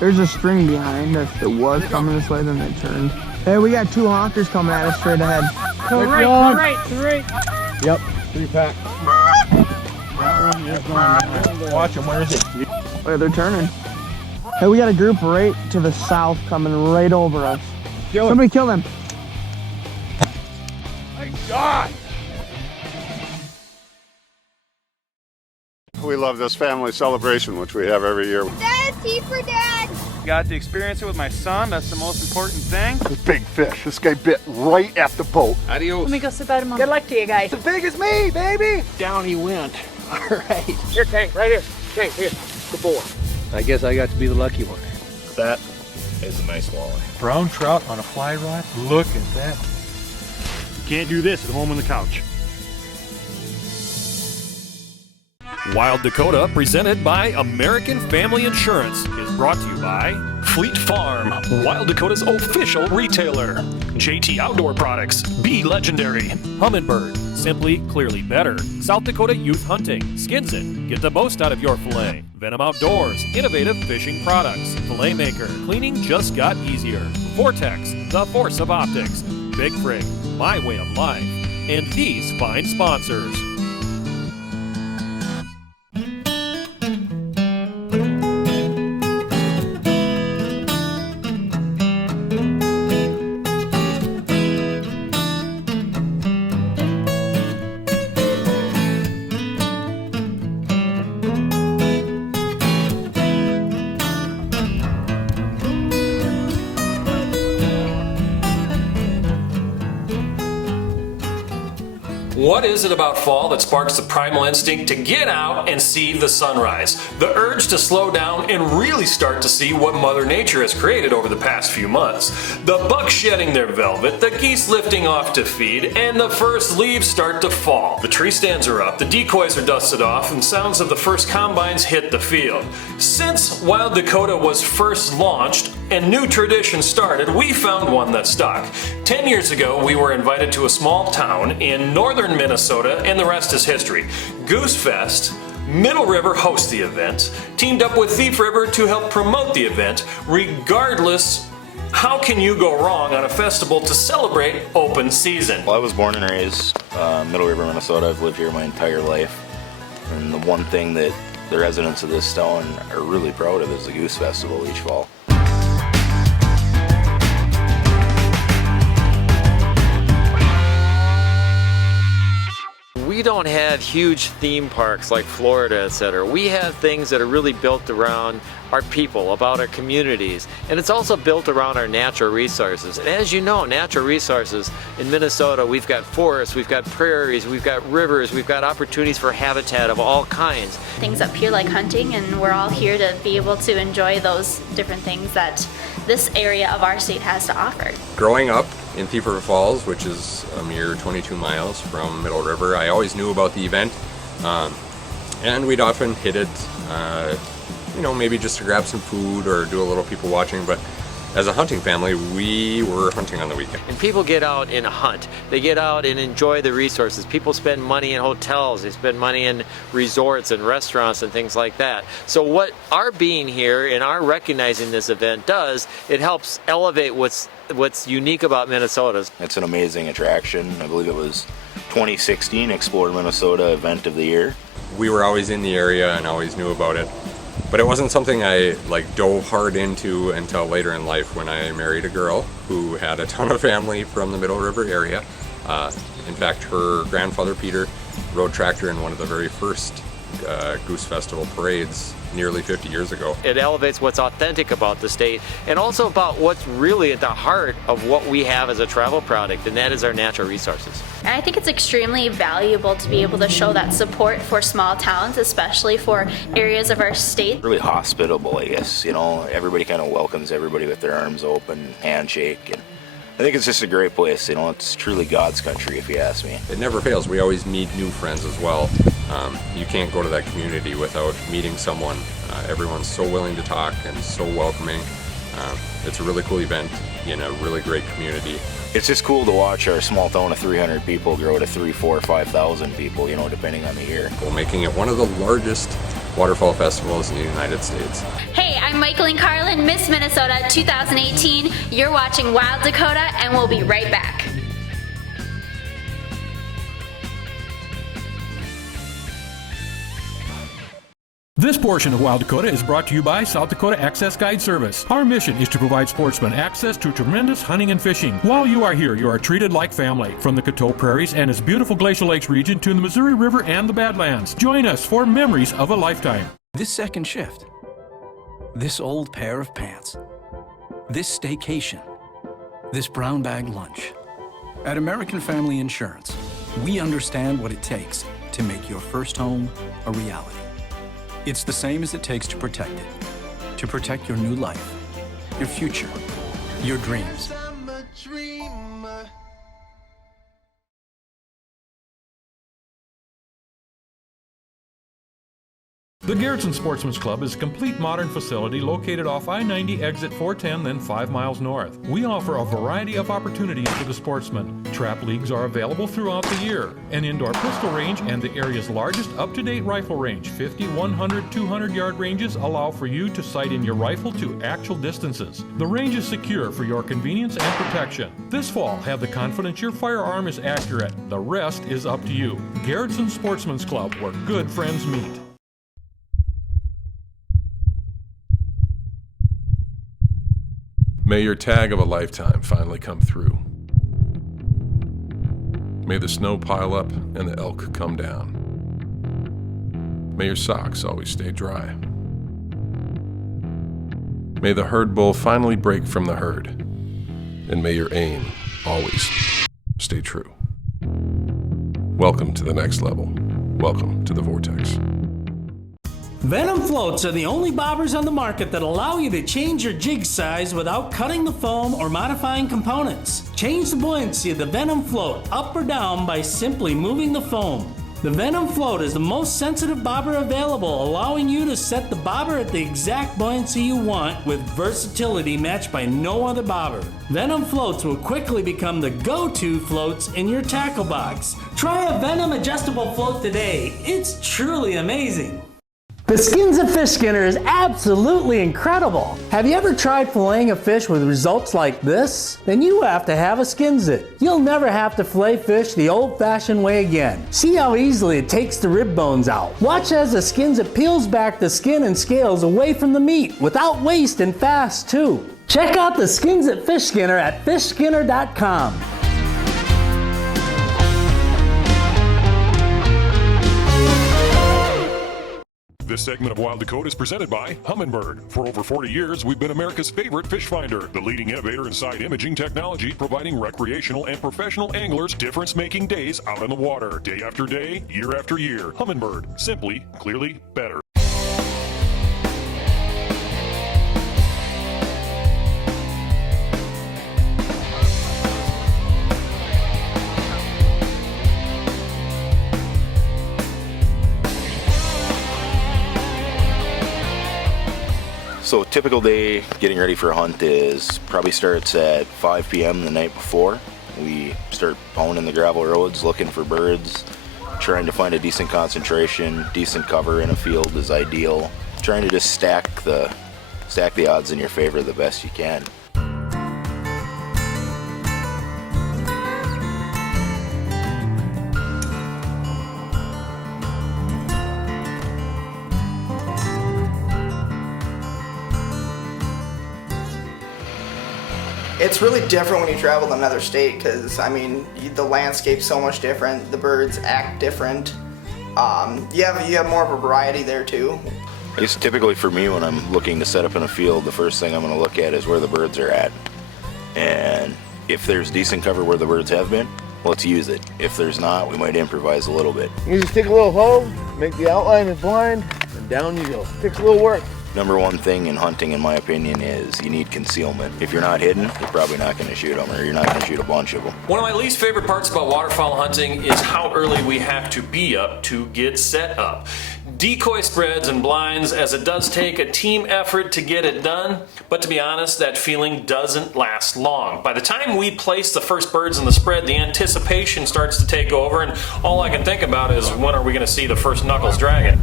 There's a string behind. If it was coming this way, then they turned. Hey, we got 2 honkers coming at us straight ahead. To the right. Yep, 3-pack. That one is going down. Watch him, where is he? Wait, they're turning. Hey, we got a group right to the south coming right over us. Somebody kill them. My God! We love this family celebration, which we have every year. Dad, tea for Dad! Got to experience it with my son. That's the most important thing. This big fish. This guy bit right at the boat. Adios. Let me go sit by Mom. Good luck to you guys. As big as me, baby! Down he went. All right. Here, Tank, right here. Tank, here. Good boy. I guess I got to be the lucky one. That is a nice walleye. Brown trout on a fly rod. Look at that. You can't do this at home on the couch. Wild Dakota, presented by American Family Insurance, is brought to you by Fleet Farm, Wild Dakota's official retailer. JT Outdoor Products, be legendary. Humminbird, simply, clearly better. South Dakota Youth Hunting, skins it, get the most out of your filet. Venom Outdoors, innovative fishing products. Filet Maker, cleaning just got easier. Vortex, the force of optics. Big Frig, my way of life. And these fine sponsors. What is it about fall that sparks the primal instinct to get out and see the sunrise? The urge to slow down and really start to see what Mother Nature has created over the past few months. The bucks shedding their velvet, the geese lifting off to feed, and the first leaves start to fall. The tree stands are up, the decoys are dusted off, and sounds of the first combines hit the field. Since Wild Dakota was first launched and new tradition started, we found one that stuck. 10 years ago, we were invited to a small town in northern Minnesota, and the rest is history. Goose Fest, Middle River hosts the event, teamed up with Thief River to help promote the event. Regardless, how can you go wrong on a festival to celebrate open season? Well, I was born and raised Middle River, Minnesota. I've lived here my entire life. And the one thing that the residents of this town are really proud of is the Goose Festival each fall. We don't have huge theme parks like Florida, etc. We have things that are really built around our people, about our communities, and it's also built around our natural resources. And as you know, natural resources in Minnesota, we've got forests, we've got prairies, we've got rivers, we've got opportunities for habitat of all kinds. Things up here like hunting, and we're all here to be able to enjoy those different things that this area of our state has to offer. Growing up in Thief River Falls, which is a mere 22 miles from Middle River, I always knew about the event, and we'd often hit it, you know, maybe just to grab some food or do a little people watching, but as a hunting family, we were hunting on the weekend. And people get out and hunt. They get out and enjoy the resources. People spend money in hotels, they spend money in resorts and restaurants and things like that. So what our being here and our recognizing this event does, it helps elevate what's unique about Minnesota. It's an amazing attraction. I believe it was 2016 Explore Minnesota Event of the Year. We were always in the area and always knew about it, but it wasn't something I dove hard into until later in life when I married a girl who had a ton of family from the Middle River area. In fact, her grandfather Peter rode tractor in one of the very first Goose Festival parades nearly 50 years ago. It elevates what's authentic about the state and also about what's really at the heart of what we have as a travel product, and that is our natural resources. And I think it's extremely valuable to be able to show that support for small towns, especially for areas of our state. Really hospitable, I guess. You know, everybody kind of welcomes everybody with their arms open, handshake, and I think it's just a great place. You know, it's truly God's country, if you ask me. It never fails. We always meet new friends as well. You can't go to that community without meeting someone. Everyone's so willing to talk and so welcoming. It's a really cool event in a really great community. It's just cool to watch our small town of 300 people grow to 3,000, 4,000, 5,000 people, you know, depending on the year. Well, making it one of the largest waterfowl festivals in the United States. Hey, I'm Michaeline Carlin, Miss Minnesota 2018. You're watching Wild Dakota, and we'll be right back. This portion of Wild Dakota is brought to you by South Dakota Access Guide Service. Our mission is to provide sportsmen access to tremendous hunting and fishing. While you are here, you are treated like family. From the Coteau Prairies and its beautiful Glacial Lakes region to the Missouri River and the Badlands. Join us for memories of a lifetime. This second shift. This old pair of pants. This staycation. This brown bag lunch. At American Family Insurance, we understand what it takes to make your first home a reality. It's the same as it takes to protect it. To protect your new life, your future, your dreams. The Garrettson Sportsman's Club is a complete modern facility located off I-90 exit 410, then 5 miles north. We offer a variety of opportunities for the sportsman. Trap leagues are available throughout the year. An indoor pistol range and the area's largest up-to-date rifle range, 50, 100, 200-yard ranges allow for you to sight in your rifle to actual distances. The range is secure for your convenience and protection. This fall, have the confidence your firearm is accurate. The rest is up to you. Garrettson Sportsman's Club, where good friends meet. May your tag of a lifetime finally come through. May the snow pile up and the elk come down. May your socks always stay dry. May the herd bull finally break from the herd. And may your aim always stay true. Welcome to the next level. Welcome to the Vortex. Venom floats are the only bobbers on the market that allow you to change your jig size without cutting the foam or modifying components. Change the buoyancy of the Venom float up or down by simply moving the foam. The Venom float is the most sensitive bobber available, allowing you to set the bobber at the exact buoyancy you want with versatility matched by no other bobber. Venom floats will quickly become the go-to floats in your tackle box. Try a Venom adjustable float today. It's truly amazing. The Skins of Fish Skinner is absolutely incredible. Have you ever tried filleting a fish with results like this? Then you have to have a Skins It. You'll never have to fillet fish the old-fashioned way again. See how easily it takes the rib bones out. Watch as the Skins It peels back the skin and scales away from the meat without waste and fast too. Check out the Skins It Fish Skinner at fishskinner.com. This segment of Wild Dakota is presented by Humminbird. For over 40 years, we've been America's favorite fish finder, the leading innovator in side imaging technology, providing recreational and professional anglers difference-making days out on the water, day after day, year after year. Humminbird, simply, clearly better. So a typical day getting ready for a hunt is probably starts at 5 p.m. the night before. We start pounding the gravel roads, looking for birds, trying to find a decent concentration, decent cover in a field is ideal. Trying to just stack the odds in your favor the best you can. It's really different when you travel to another state because, I mean, the landscape's so much different, the birds act different. You have more of a variety there too. I guess typically for me when I'm looking to set up in a field, the first thing I'm going to look at is where the birds are at. And if there's decent cover where the birds have been, let's use it. If there's not, we might improvise a little bit. You just take a little hoe, make the outline of blind, and down you go. Takes a little work. Number one thing in hunting, in my opinion, is you need concealment. If you're not hidden, you're probably not going to shoot them, or you're not going to shoot a bunch of them. One of my least favorite parts about waterfowl hunting is how early we have to be up to get set up. Decoy spreads and blinds, as it does take a team effort to get it done, but to be honest, that feeling doesn't last long. By the time we place the first birds in the spread, the anticipation starts to take over, and all I can think about is when are we going to see the first knuckles dragon?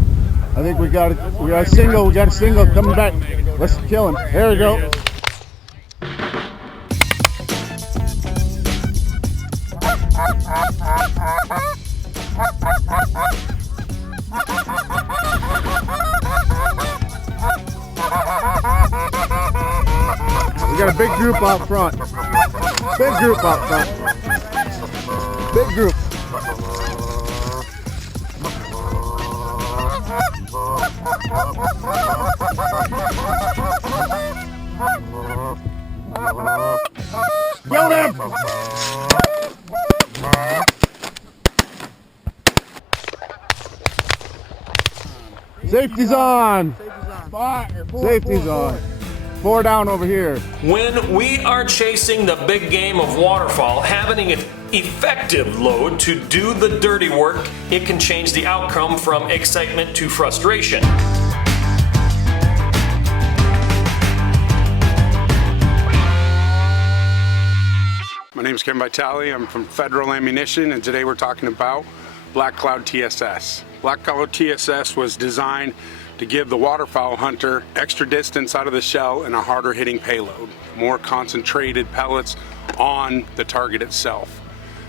I think we got a single coming back. Let's kill him. There we go. We got a big group out front. Big group out front. Big group. Kill them! Safety's on! Safety's on. 4 down over here. When we are chasing the big game of waterfowl, having an effective load to do the dirty work, it can change the outcome from excitement to frustration. My name is Ken Vitale. I'm from Federal Ammunition, and today we're talking about Black Cloud TSS. Black Cloud TSS was designed to give the waterfowl hunter extra distance out of the shell and a harder hitting payload, more concentrated pellets on the target itself.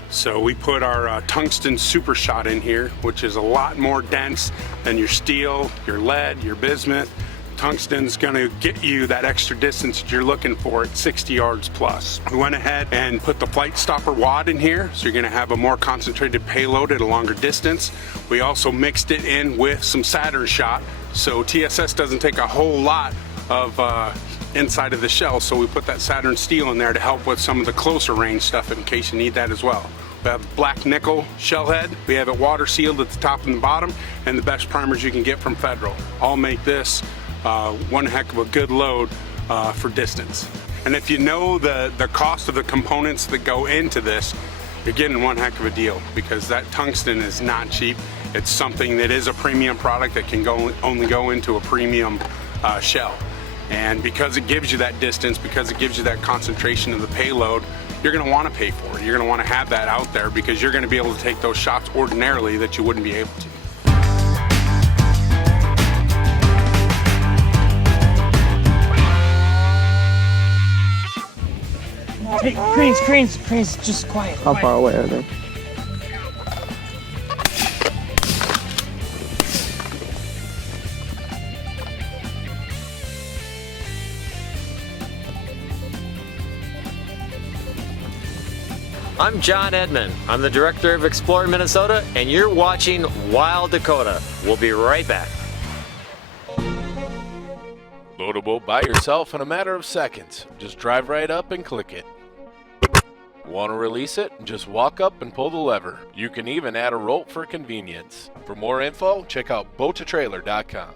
So we put our tungsten super shot in here, which is a lot more dense than your steel, your lead, your bismuth. Tungsten's gonna get you that extra distance that you're looking for at 60 yards plus. We went ahead and put the flight stopper wad in here, so you're gonna have a more concentrated payload at a longer distance. We also mixed it in with some Saturn shot, so TSS doesn't take a whole lot of inside of the shell, so we put that Saturn steel in there to help with some of the closer range stuff in case you need that as well. We have black nickel shell head. We have it water sealed at the top and the bottom, and the best primers you can get from Federal. All make this one heck of a good load for distance. And if you know the cost of the components that go into this, you're getting one heck of a deal, because that tungsten is not cheap. It's something that is a premium product that can only go into a premium shell. And because it gives you that distance, because it gives you that concentration of the payload, you're gonna wanna pay for it. You're gonna wanna have that out there, because you're gonna be able to take those shots ordinarily that you wouldn't be able to. Hey, cranes, just quiet. How far away are they? I'm John Edmond. I'm the director of Explore Minnesota, and you're watching Wild Dakota. We'll be right back. Loadable by yourself in a matter of seconds. Just drive right up and click it. Want to release it? Just walk up and pull the lever. You can even add a rope for convenience. For more info, check out boat2trailer.com.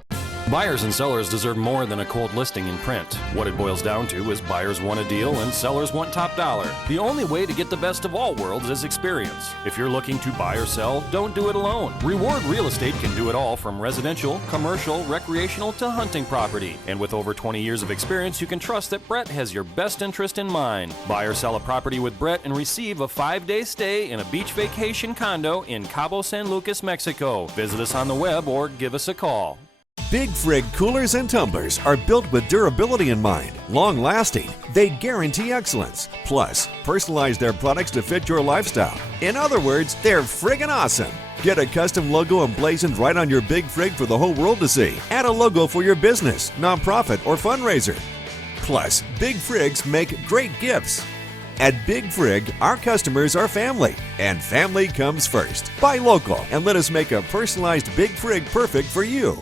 Buyers and sellers deserve more than a cold listing in print. What it boils down to is buyers want a deal and sellers want top dollar. The only way to get the best of all worlds is experience. If you're looking to buy or sell, don't do it alone. Reward Real Estate can do it all, from residential, commercial, recreational to hunting property. And with over 20 years of experience, you can trust that Brett has your best interest in mind. Buy or sell a property with Brett and receive a 5-day stay in a beach vacation condo in Cabo San Lucas, Mexico. Visit us on the web or give us a call. Big Frig coolers and tumblers are built with durability in mind, long-lasting. They guarantee excellence. Plus, personalize their products to fit your lifestyle. In other words, they're friggin' awesome. Get a custom logo emblazoned right on your Big Frig for the whole world to see. Add a logo for your business, nonprofit, or fundraiser. Plus, Big Frigs make great gifts. At Big Frig, our customers are family, and family comes first. Buy local and let us make a personalized Big Frig perfect for you.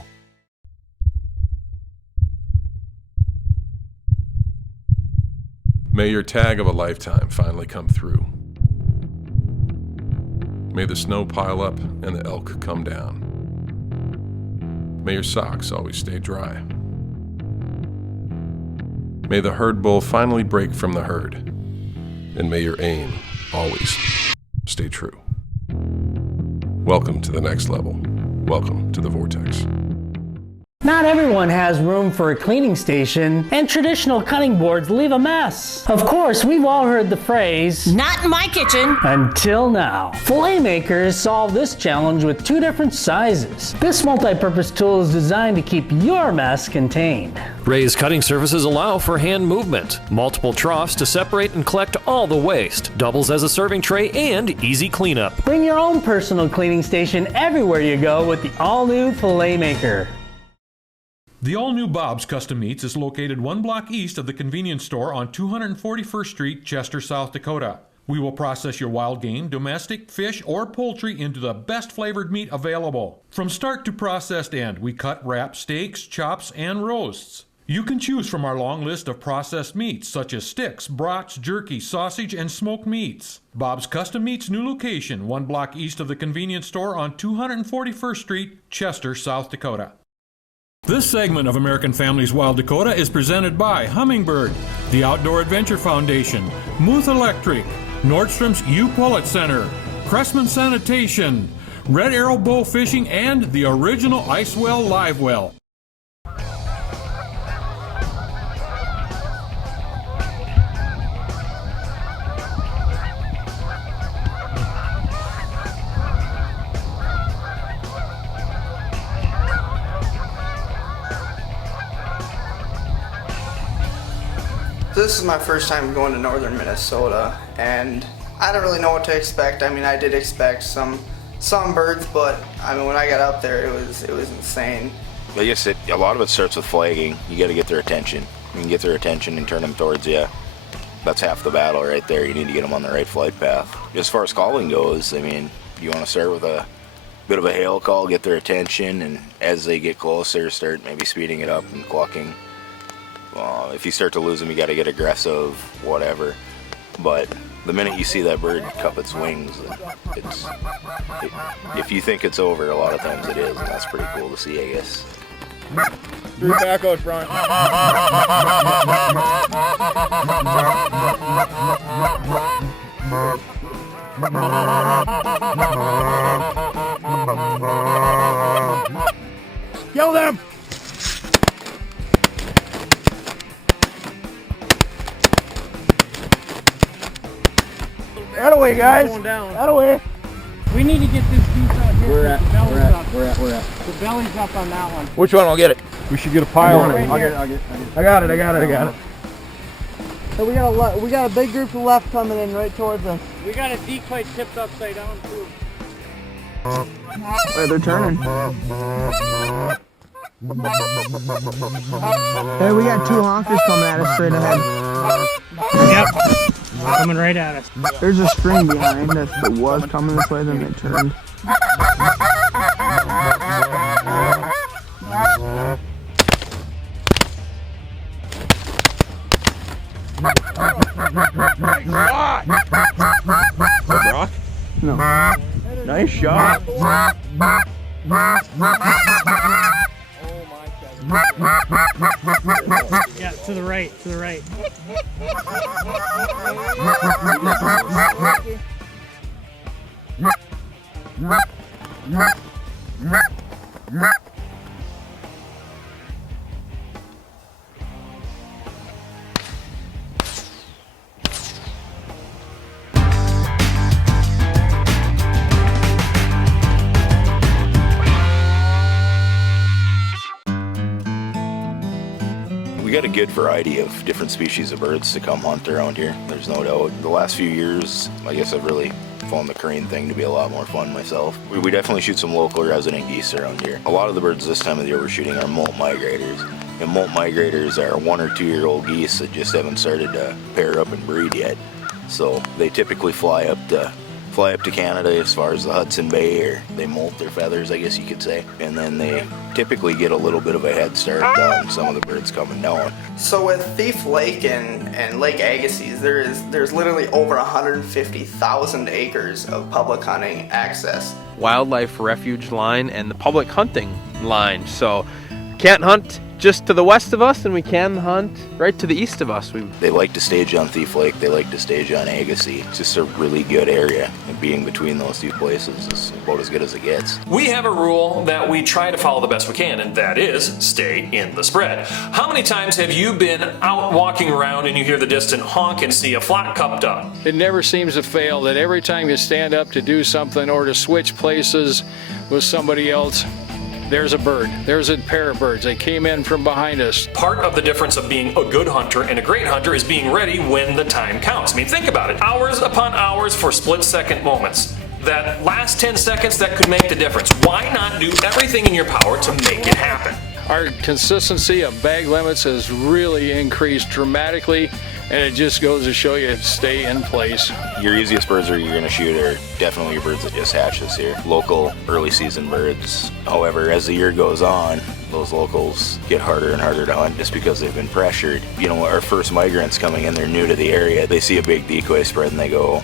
May your tag of a lifetime finally come through. May the snow pile up and the elk come down. May your socks always stay dry. May the herd bull finally break from the herd. And may your aim always stay true. Welcome to the next level. Welcome to the Vortex. Not everyone has room for a cleaning station, and traditional cutting boards leave a mess. Of course, we've all heard the phrase, "Not in my kitchen," until now. Fillet makers solve this challenge with 2 different sizes. This multi-purpose tool is designed to keep your mess contained. Raised cutting surfaces allow for hand movement, multiple troughs to separate and collect all the waste, doubles as a serving tray, and easy cleanup. Bring your own personal cleaning station everywhere you go with the all-new Fillet Maker. The all-new Bob's Custom Meats is located 1 block east of the convenience store on 241st Street, Chester, South Dakota. We will process your wild game, domestic, fish, or poultry into the best flavored meat available. From start to processed end, we cut, wrap steaks, chops, and roasts. You can choose from our long list of processed meats such as sticks, brats, jerky, sausage, and smoked meats. Bob's Custom Meats new location, 1 block east of the convenience store on 241st Street, Chester, South Dakota. This segment of American Families Wild Dakota is presented by Humminbird, the Outdoor Adventure Foundation, Muth Electric, Nordstrom's U-Pullet Center, Cressman Sanitation, Red Arrow Bow Fishing, and the original Icewell Live Well. This is my first time going to northern Minnesota, and I don't really know what to expect. I mean, I did expect some birds, but I mean, when I got up there, it was insane. I guess a lot of it starts with flagging. You got to get their attention. You can get their attention and turn them towards you. That's half the battle right there. You need to get them on the right flight path. As far as calling goes, I mean, you want to start with a bit of a hail call, get their attention, and as they get closer, start maybe speeding it up and clucking. If you start to lose them, you got to get aggressive, whatever. But the minute you see that bird cup its wings, if you think it's over, a lot of times it is, and that's pretty cool to see, I guess. You're back out front. Kill them! That away, guys. That away. We need to get this goose out here. We're at. The belly's up on that one. Which one? I'll get it. We should get a pile on it. I'll get it. I got it. So we got a big group of left coming in right towards us. We got a decoy tipped upside down too. Hey, they're turning. Hey, we got 2 honkers coming at us straight ahead. Yep. Coming right at us. There's a string behind us that was coming this way, then they turned. Brock? No. Nice shot. Yeah, to the right. We got a good variety of different species of birds to come hunt around here, there's no doubt. The last few years, I guess I've really found the crane thing to be a lot more fun myself. We definitely shoot some local resident geese around here. A lot of the birds this time of the year we're shooting are molt migrators. And molt migrators are 1 or 2 year old geese that just haven't started to pair up and breed yet. So they typically fly up to Canada as far as the Hudson Bay, or they molt their feathers, I guess you could say. And then they typically get a little bit of a head start on some of the birds coming down. So with Thief Lake and Lake Agassiz, there's literally over 150,000 acres of public hunting access. Wildlife refuge line and the public hunting line. So can't hunt just to the west of us, and we can hunt right to the east of us. They like to stage on Thief Lake, they like to stage on Agassiz. It's just a really good area, and being between those two places is about as good as it gets. We have a rule that we try to follow the best we can, and that is stay in the spread. How many times have you been out walking around and you hear the distant honk and see a flock cupped up? It never seems to fail that every time you stand up to do something or to switch places with somebody else, there's a bird. There's a pair of birds. They came in from behind us. Part of the difference of being a good hunter and a great hunter is being ready when the time counts. I mean, think about it. Hours upon hours for split-second moments. That last 10 seconds, that could make the difference. Why not do everything in your power to make it happen? Our consistency of bag limits has really increased dramatically, and it just goes to show you stay in place. Your easiest birds you're going to shoot are definitely your birds that just hatched this year. Local, early season birds. However, as the year goes on, those locals get harder and harder to hunt just because they've been pressured. You know, our first migrants coming in, they're new to the area. They see a big decoy spread and they go,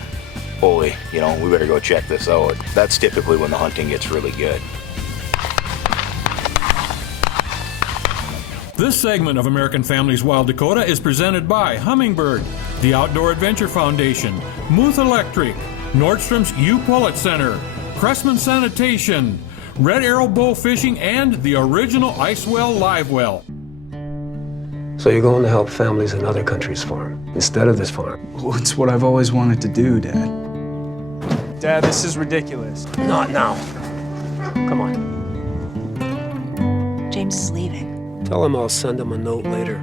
holy, you know, we better go check this out. That's typically when the hunting gets really good. This segment of American Families Wild Dakota is presented by Humminbird, the Outdoor Adventure Foundation, Muth Electric, Nordstrom's U Pullet Center, Cressman Sanitation, Red Arrow Bow Fishing, and the original Icewell Live Well. So you're going to help families in other countries farm instead of this farm? Well, it's what I've always wanted to do, Dad. Dad, this is ridiculous. Not now. Come on. James is leaving. Tell him I'll send him a note later.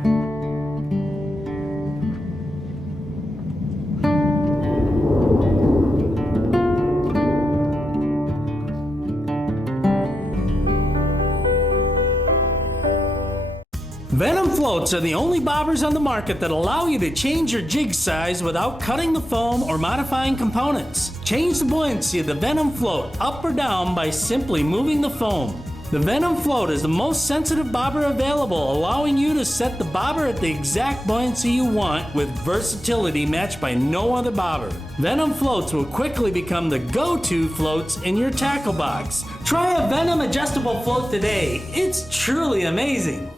Venom floats are the only bobbers on the market that allow you to change your jig size without cutting the foam or modifying components. Change the buoyancy of the Venom float up or down by simply moving the foam. The Venom float is the most sensitive bobber available, allowing you to set the bobber at the exact buoyancy you want with versatility matched by no other bobber. Venom floats will quickly become the go-to floats in your tackle box. Try a Venom adjustable float today. It's truly amazing.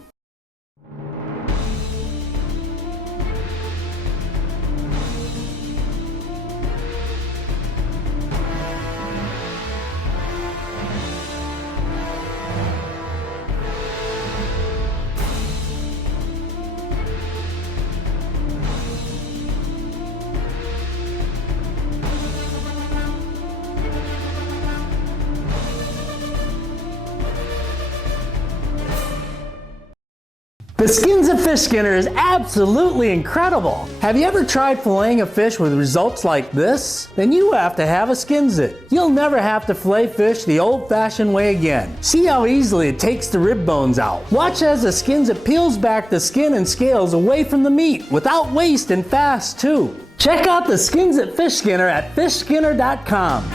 The Skins at Fish Skinner is absolutely incredible. Have you ever tried filleting a fish with results like this? Then you have to have a Skins It. You'll never have to fillet fish the old-fashioned way again. See how easily it takes the rib bones out. Watch as the Skins It peels back the skin and scales away from the meat without waste and fast too. Check out the Skins at Fish Skinner at fishskinner.com.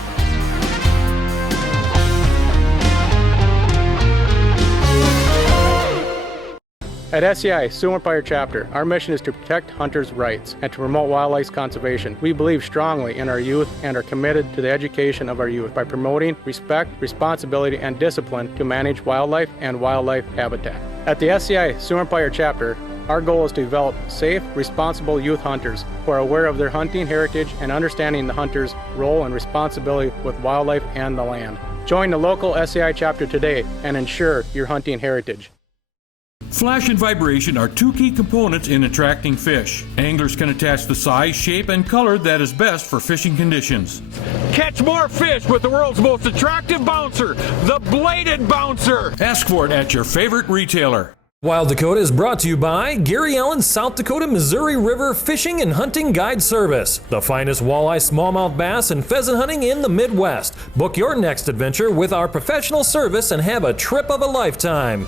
At SCI, Sioux Empire Chapter, our mission is to protect hunters' rights and to promote wildlife conservation. We believe strongly in our youth and are committed to the education of our youth by promoting respect, responsibility, and discipline to manage wildlife and wildlife habitat. At the SCI Sioux Empire Chapter, our goal is to develop safe, responsible youth hunters who are aware of their hunting heritage and understanding the hunter's role and responsibility with wildlife and the land. Join the local SCI chapter today and ensure your hunting heritage. Flash and vibration are two key components in attracting fish. Anglers can attach the size, shape, and color that is best for fishing conditions. Catch more fish with the world's most attractive bouncer, the Bladed Bouncer. Ask for it at your favorite retailer. Wild Dakota is brought to you by Gary Allen South Dakota Missouri River Fishing and Hunting Guide Service, the finest walleye, smallmouth bass, and pheasant hunting in the Midwest. Book your next adventure with our professional service and have a trip of a lifetime.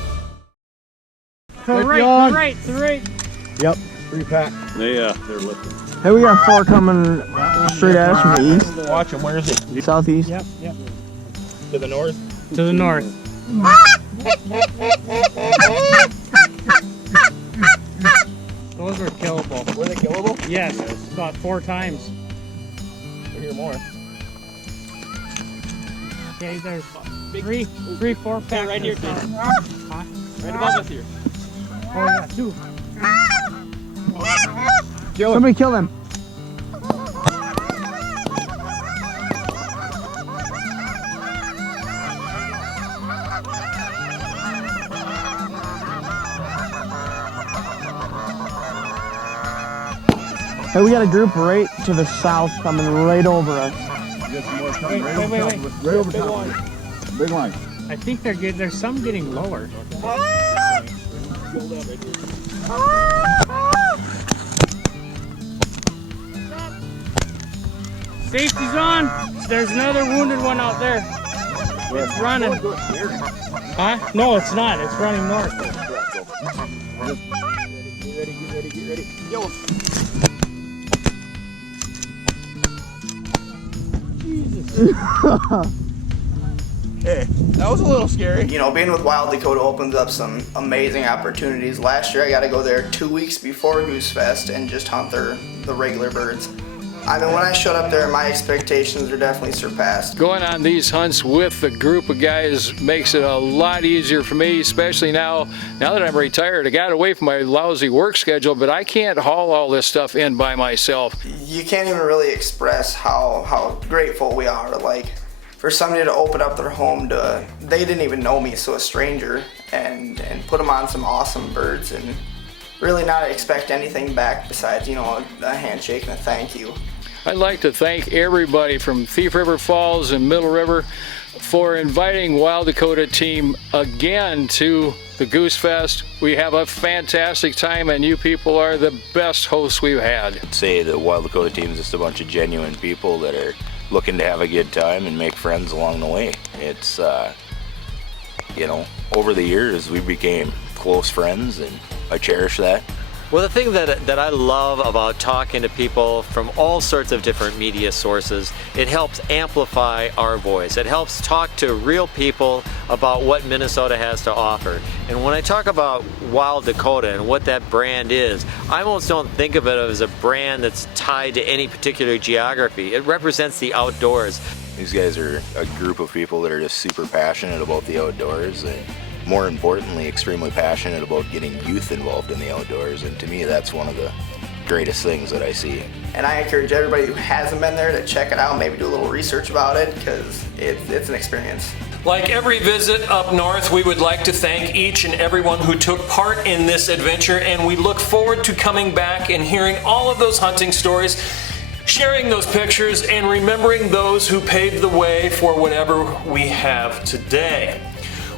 To the right. Yep, 3-pack. They're lifting. Hey, we got 4 coming straight at us from the east. Watch them, where is it? Southeast. Yep. To the north? To the north. Those were killable. Were they killable? Yes, about 4 times. We hear more. Okay, there's 3, 4 pack right here. Right above us here. yeah, 2. Somebody kill him. Hey, we got a group right to the south coming right over us. Wait. Right over top. Big line. I think there's some getting lower. Safety's on. There's another wounded one out there. It's running. Huh? No, it's not. It's running north. Get ready. Yo. Hey, that was a little scary. You know, being with Wild Dakota opens up some amazing opportunities. Last year I got to go there 2 weeks before Goose Fest and just hunt the regular birds. I mean, when I showed up there, my expectations are definitely surpassed. Going on these hunts with a group of guys makes it a lot easier for me, especially now that I'm retired. I got away from my lousy work schedule, but I can't haul all this stuff in by myself. You can't even really express how grateful we are. Like, for somebody to open up their home to, they didn't even know me, so a stranger, and put them on some awesome birds and really not expect anything back besides, you know, a handshake and a thank you. I'd like to thank everybody from Thief River Falls and Middle River for inviting Wild Dakota team again to the Goose Fest. We have a fantastic time and you people are the best hosts we've had. I'd say the Wild Dakota team is just a bunch of genuine people that are looking to have a good time and make friends along the way. It's, you know, over the years we became close friends and I cherish that. Well, the thing that I love about talking to people from all sorts of different media sources, it helps amplify our voice. It helps talk to real people about what Minnesota has to offer. And when I talk about Wild Dakota and what that brand is, I almost don't think of it as a brand that's tied to any particular geography. It represents the outdoors. These guys are a group of people that are just super passionate about the outdoors and more importantly, extremely passionate about getting youth involved in the outdoors, and to me that's one of the greatest things that I see. And I encourage everybody who hasn't been there to check it out, maybe do a little research about it, because it's an experience. Like every visit up north, we would like to thank each and everyone who took part in this adventure, and we look forward to coming back and hearing all of those hunting stories, sharing those pictures, and remembering those who paved the way for whatever we have today.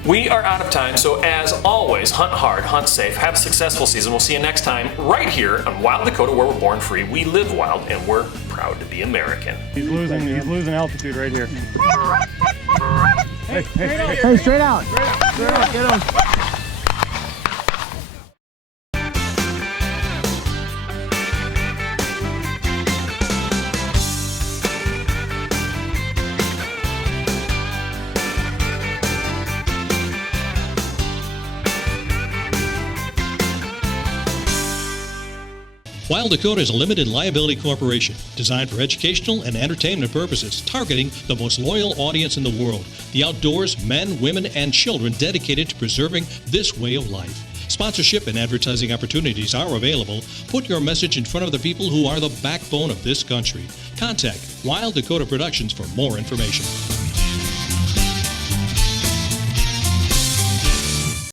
We are out of time, so as always, hunt hard, hunt safe, have a successful season. We'll see you next time right here on Wild Dakota, where we're born free. We live wild, and we're proud to be American. He's losing altitude right here. Hey, straight out. Straight out, get him. Wild Dakota is a limited liability corporation designed for educational and entertainment purposes, targeting the most loyal audience in the world, the outdoors, men, women, and children dedicated to preserving this way of life. Sponsorship and advertising opportunities are available. Put your message in front of the people who are the backbone of this country. Contact Wild Dakota Productions for more information.